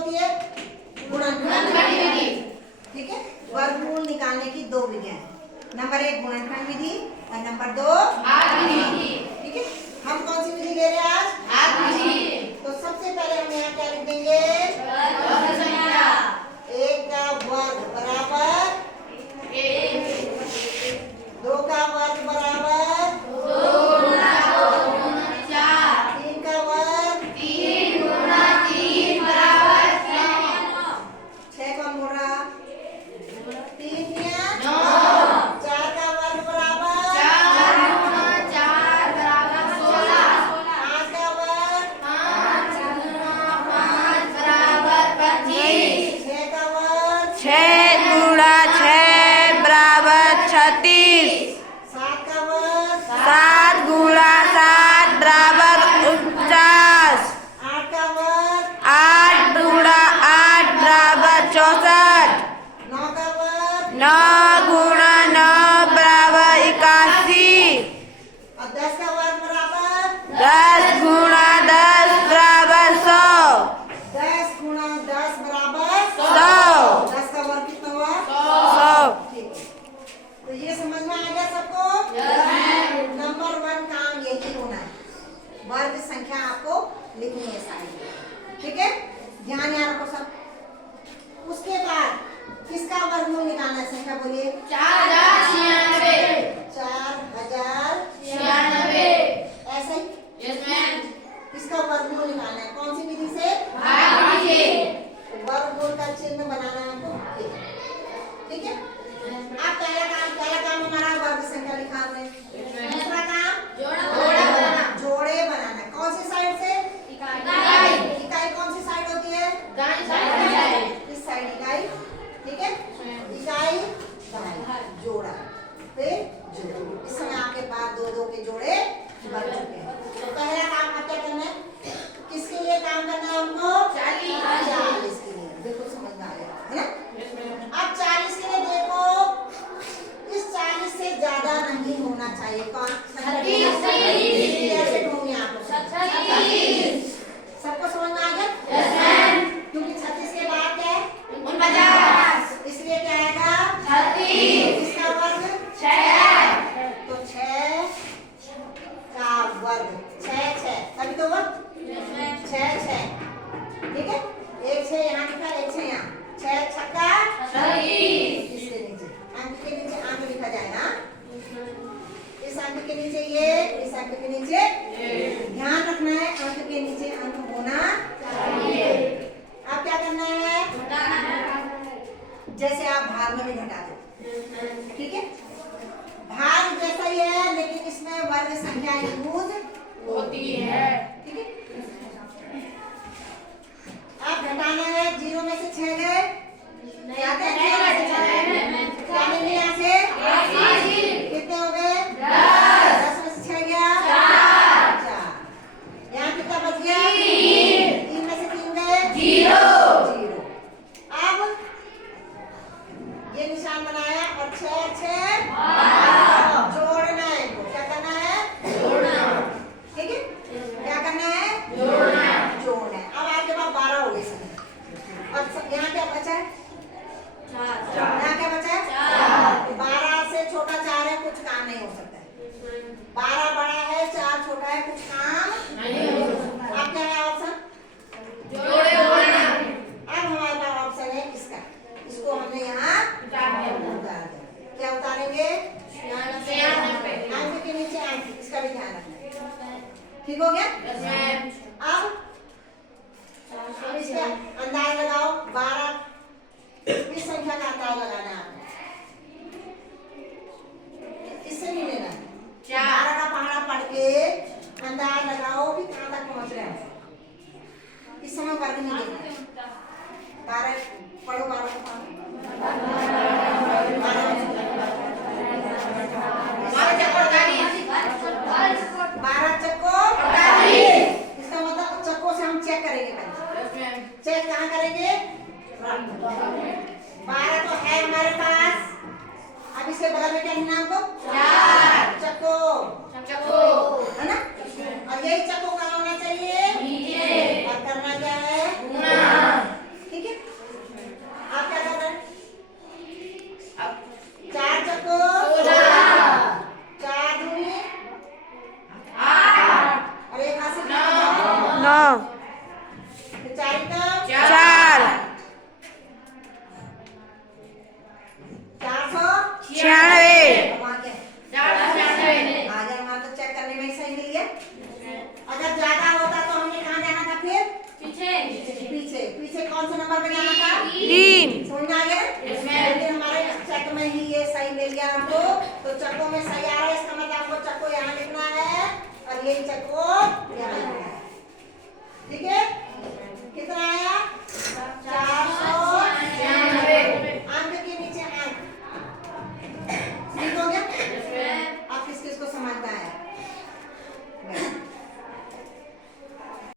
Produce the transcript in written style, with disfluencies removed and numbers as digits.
होती है? गुणनखंड विधि। ठीक है, वर्गमूल निकालने की दो विधियां हैं। नंबर 1 गुणनखंड विधि और नंबर 2 घात विधि। ठीक है, हम कौन सी विधि ले रहे हैं आज? घात विधि। तो सबसे पहले हम यहाँ क्या लिख देंगे? वर्ग संख्या 1 का वर्ग बराबर 2 का वर्ग बराबर 2 गुणा 2 गुणा 4। 3 का वर्ग 3 गुणा 3 बराबर 9। 6 का मोड़ा 3 या 9। 4 का वर्ग बराबर 4 गुणा 4 बराबर 16। 5 का वर्ग 5 गुणा 5 बराबर 25। 6 का वर्ग 6 गुणा 6 बराबर 36। 7 का वर्ग 7 गुणा 7 बराबर 49। 8 का वर्ग 8 गुणा 8 बराबर 64। 9 का वर्ग 9 गुणा 9 बराबर 81। और 10 का वर्ग बराबर 10 गुणा 10 बराबर 100। 10 गुणा 10 बराबर 100। 10 का वर्ग कितना हुआ? 100। ठीक है, तो ये समझ में आ गया सबको? नंबर 1 काम यही होना है, वर्ग संख्या आपको लिखनी है सारी। ठीक है, ध्यान यहाँ रखो सब। उसके बाद किसका वर्गमूल निकालना है? संख्या बोलिए। 4096। 4096। ऐसा ही यस मैम। इसका वर्गमूल निकालना है। कौन सी विधि से? घात विधि। वर्गमूल का चिन्ह बनाना है हमको। ठीक है, अब पहला काम हमारा वर्ग संख्या लिखा हमने। दूसरा काम जोड़ा बनाना। जोड़े बनाना। कौन सी साइड से? इकाई। इकाई कौन सी साइड होती है? दाईं साइड। इस साइड इकाई। ठीक है, इकाई दाईं जोड़ा, फिर जोड़। इस समय आपके पास 2-2 के जोड़े बन चुके हैं। तो पहला काम अब क्या करना है? किसके लिए काम करना है हमको? 40 के लिए। देखो समझ में आ गया है ना? अब 40 के लिए देखो, इस 40 से ज्यादा नहीं होना चाहिए। कौन? 36। कैसे ढूंढें आप लोग? 36। सबको समझ में आ गया? Yes ma'am. क्योंकि 36 के बाद क्या है? 49। इसलिए क्या आएगा? 36। इसका वर्ग 6। तो 6 का वर्ग 6 तभी तो वर्ग 6। ठीक है, 1 6 यहाँ लिखा, 1 6 यहाँ। 6 छक्का 36। इसके नीचे अंक के नीचे अंक लिखा जाएगा। इस अंक के नीचे ये, इस अंक के नीचे ध्यान रखना है, अंक के नीचे अंक होना चाहिए। अब क्या करना है? जैसे आप भाग में भी घटा दो। ठीक है, भाग जैसा ही है, लेकिन इसमें वर्ग संख्या यूज होती है। ठीक है, अब घटाना है। 0 में से 6 गए, क्या कहते हैं? क्या नहीं यहाँ से? कितने हो गए? 10 में से 6 गया 4। यहाँ कितना बच गया? 3 में से 3 गए 0। अब ये निशान बनाया और 6 जोड़ना है इनको। क्या करना है? ठीक है, क्या करना है? जोड़ना है। अब आपके पास 12 हो गए समय। अब यहाँ क्या बचा है? यहाँ क्या बचा है? 12 से छोटा 4 है, कुछ काम नहीं हो सकता है। 12 बड़ा है, 4 छोटा है, कुछ काम नहीं हो सकता। अब क्या है ऑप्शन? जोड़े जोड़ना। अब हमारे पास ऑप्शन है इसका, इसको हमने यहाँ उतार दिया। क्या उतारेंगे? अंक के नीचे अंक, इसका भी ध्यान रखना है। ठीक हो गया? अब इसका अंदाज लगाओ। 12 किस संख्या का अंदाज लगाना है आपको? इससे नहीं लेना है। 12 का पहाड़ा पढ़ के अंदाज लगाओ कि कहाँ तक पहुँच रहे हैं। इस समय वर्ग नहीं लेना। 12 पढ़ो, 12 का पहाड़ा। 12 चक्को 48। इसका मतलब चक्कों से हम चेक करेंगे पहले। चेक कहाँ करेंगे? 12 तो है हमारे पास। अब इसके बगल में क्या लिखना है हमको? 4 चक्को है ना? और यही चक्को कहाँ होना चाहिए? और करना क्या है? से नंबर पे जाना था? 3। समझ में आ गया? यदि हमारे चक में ही ये सही मिल गया हमको, तो चक्कों में सही आ रहा है, इसका मतलब हमको चक्को यहाँ लिखना है और ये चक्को